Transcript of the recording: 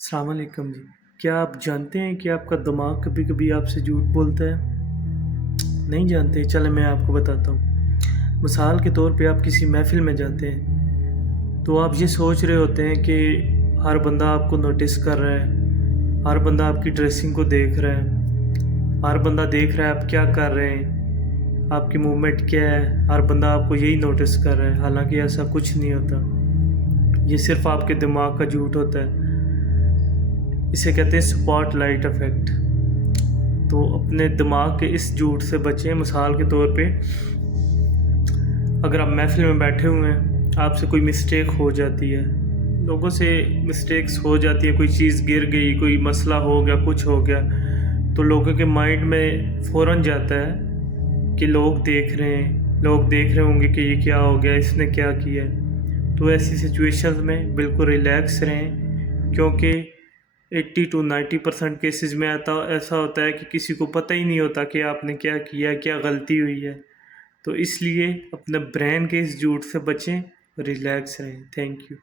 السلام علیکم جی۔ کیا آپ جانتے ہیں کہ آپ کا دماغ کبھی کبھی آپ سے جھوٹ بولتا ہے؟ نہیں جانتے؟ چلیں میں آپ کو بتاتا ہوں۔ مثال کے طور پہ آپ کسی محفل میں جاتے ہیں تو آپ یہ سوچ رہے ہوتے ہیں کہ ہر بندہ آپ کو نوٹس کر رہا ہے، ہر بندہ آپ کی ڈریسنگ کو دیکھ رہا ہے، ہر بندہ دیکھ رہا ہے آپ کیا کر رہے ہیں، آپ کی موومنٹ کیا ہے، ہر بندہ آپ کو یہی نوٹس کر رہا ہے۔ حالانکہ ایسا کچھ نہیں ہوتا، یہ صرف آپ کے دماغ کا جھوٹ ہوتا ہے۔ اسے کہتے ہیں سپاٹ لائٹ افیکٹ۔ تو اپنے دماغ کے اس جھوٹ سے بچیں۔ مثال کے طور پہ اگر آپ محفل میں بیٹھے ہوئے ہیں، آپ سے کوئی مسٹیک ہو جاتی ہے، لوگوں سے مسٹیکس ہو جاتی ہے، کوئی چیز گر گئی، کوئی مسئلہ ہو گیا، کچھ ہو گیا، تو لوگوں کے مائنڈ میں فوراً جاتا ہے کہ لوگ دیکھ رہے ہیں، لوگ دیکھ رہے ہوں گے کہ یہ کیا ہو گیا، اس نے کیا کیا ہے۔ تو ایسی سچویشنز میں بالکل ریلیکس رہیں، کیونکہ 80 to 90% کیسز میں ایسا ہوتا ہے کہ کسی کو پتہ ہی نہیں ہوتا کہ آپ نے کیا کیا، کیا غلطی ہوئی ہے۔ تو اس لیے اپنے برین کے اس جھوٹ سے بچیں، ریلیکس رہیں۔ Thank you.